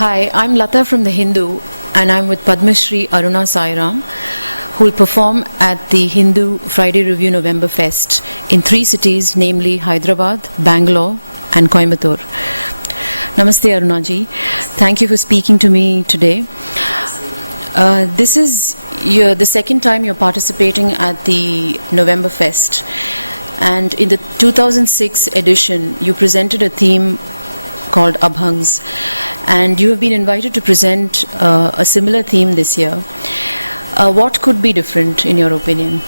Hi, I'm Lata from The Hindu, and I'm with Padmashri Aruna Sairam, who will perform at the Hindu Friday Review November Fest in 3 cities, namely Hyderabad, Bangalore, and Coimbatore. Namaste, Arunaji. Thank you for speaking to me today. This is the second time you're participating at the November Fest, and in the 2006 edition, you presented a theme called Abhangs, and you have been invited to present a similar theme this year. What could be different in your opinion?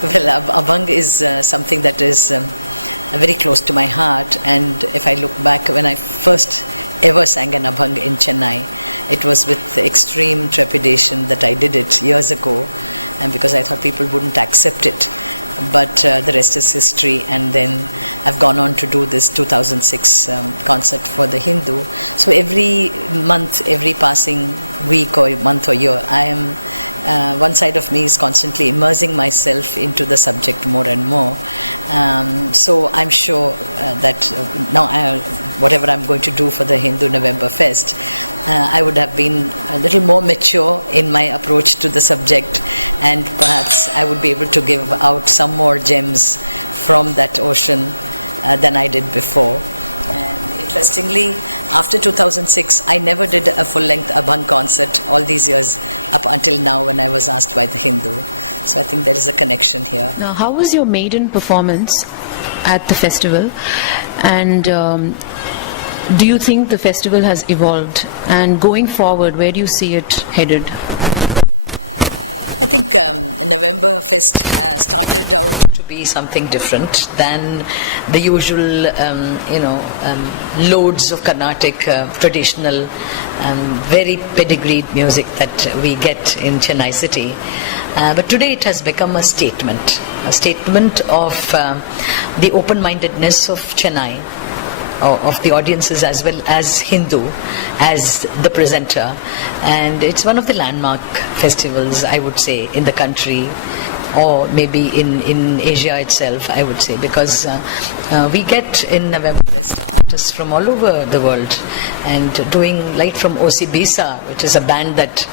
Well, Abhang is something that is very close to my heart, and if I look back when I first ever sang an Abhang in Chennai, it was with extreme trepidation that I did it years ago, and because I thought people wouldn't accept it. But the rest is history, and then I've gone on to do this 2006 concert for the Hindu. So every month, every passing week or month or year, I am one side of me is constantly immersing myself into the subject more and more. So I'm sure that now whatever I'm going to do for the Hindu November Fest, I would have been a little more mature in my approach to the subject, and perhaps I would be able to give out some more gems from that ocean than I did before. And interestingly, after 2006, I never did a full-length Abhang concert all these years up until now when I was asked by the Hindu. So I think there is a connection here. Now, how was your maiden performance at the festival, and do you think the festival has evolved, and going forward, where do you see it headed? I think November Fest started out to be something different than the usual, loads of Carnatic traditional, very pedigreed music that we get in Chennai city. But today it has become a statement of the open-mindedness of Chennai, of the audiences as well as Hindu as the presenter, and it's one of the landmark festivals, I would say, in the country, or maybe in Asia itself, I would say, because we get in November Fest artists from all over the world, and doing right from O.C. Bisa, which is a band that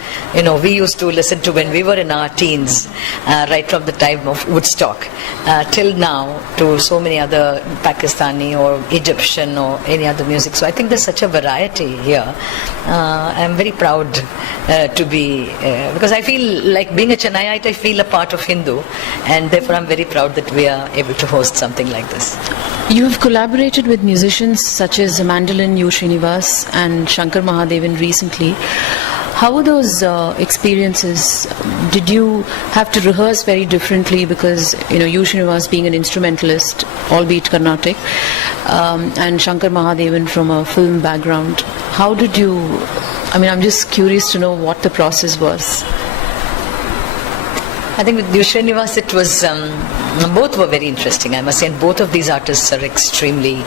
we used to listen to when we were in our teens, right from the time of Woodstock till now, to so many other Pakistani or Egyptian or any other music. So I think there's such a variety here. I'm very proud to be, because I feel like being a Chennaiite, I feel a part of Hindu, and therefore I'm very proud that we are able to host something like this. You have collaborated with musicians such as mandolin U. Srinivas and Shankar Mahadevan recently. How were those experiences? Did you have to rehearse very differently because U. Srinivas being an instrumentalist, albeit Carnatic, and Shankar Mahadevan from a film background? How did you? I'm just curious to know what the process was. I think with Srinivas it was, both were very interesting, I must say, and both of these artists are extremely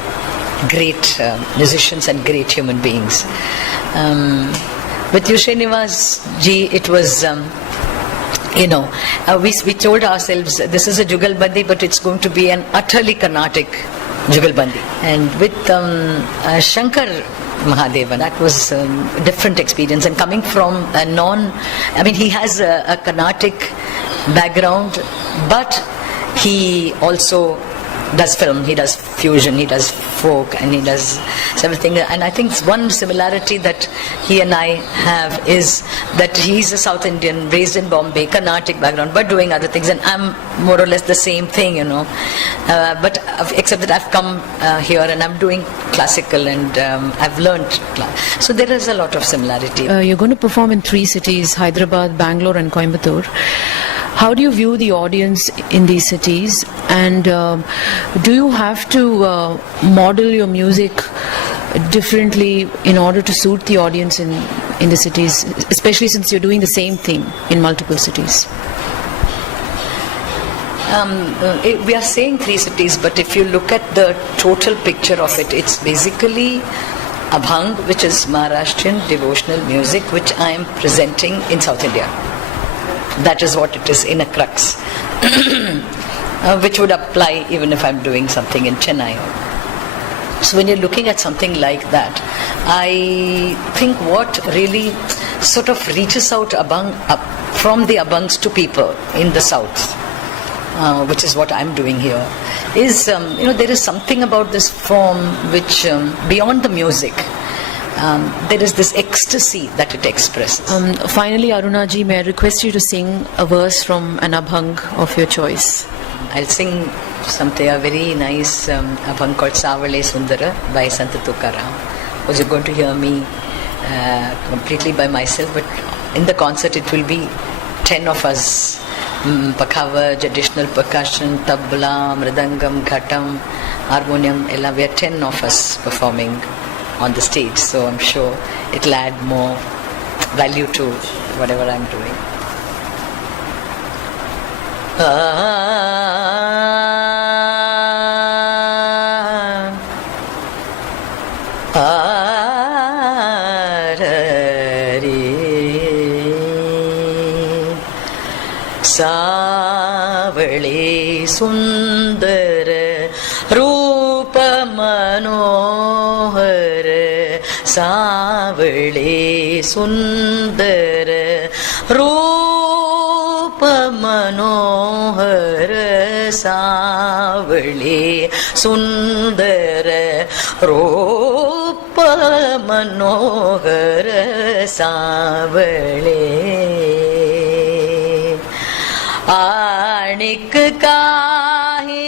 great musicians and great human beings. With Srinivas ji, it was, we told ourselves this is a Jugalbandi, but it's going to be an utterly Carnatic Jugalbandi. And with Shankar Mahadevan, that was a different experience, and coming from he has a Carnatic background, but he also does film, he does fusion, he does folk, and he does several things. And I think one similarity that he and I have is that he's a South Indian, raised in Bombay, Carnatic background, but doing other things, and I'm more or less the same thing, but except that I've come here and I'm doing classical, and I've learned. So there is a lot of similarity. You're going to perform in 3 cities, Hyderabad, Bangalore, and Coimbatore. How do you view the audience in these cities, and do you have to model your music differently in order to suit the audience in the cities, especially since you're doing the same thing in multiple cities? We are saying 3 cities, but if you look at the total picture of it, it's basically Abhang, which is Maharashtrian devotional music, which I am presenting in South India. That is what it is in a crux, which would apply even if I'm doing something in Chennai. So when you're looking at something like that, I think what really sort of reaches out from the Abhangs to people in the south, which is what I'm doing here, is, there is something about this form which, beyond the music, there is this ecstasy that it expresses. Finally, Aruna ji, may I request you to sing a verse from an Abhang of your choice? I'll sing a very nice Abhang called Savale Sundara by Sant Tukaram, which you're going to hear me completely by myself, but in the concert it will be 10 of us, pakhavaj, additional percussion, tabla, mridangam, ghatam, harmonium, we are 10 of us performing on the stage, so I'm sure it'll add more value to whatever I'm doing. Savale sundara rupa manohara, Savale sundara rupa manohara, Savale sundara rupa manohara, Savale आणिक काहे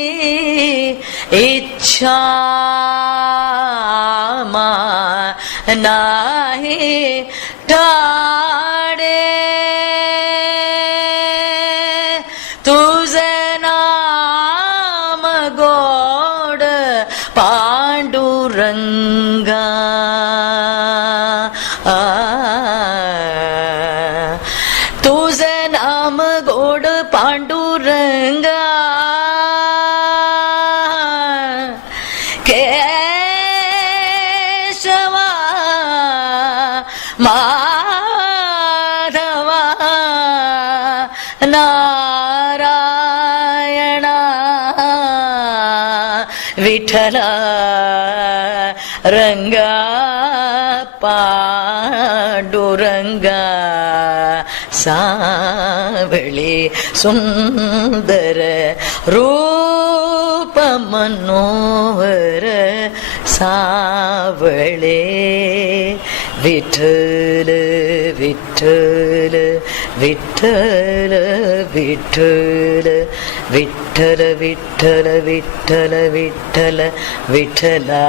इच्छा नाही टाळे, तुझे नाम गोड पांडुरंगा, तुझे नाम गोड पांडुरंगा, केशवा माधवा नारायणा विठला रंगा पांडुरंगा, सावळे सुंदर रूप मनोहर, सावळे विठ्ठल विठ्ठल विठ्ठल विठ्ठल विठ्ठल विठ्ठल विठ्ठल विठ्ठल विठ्ठला.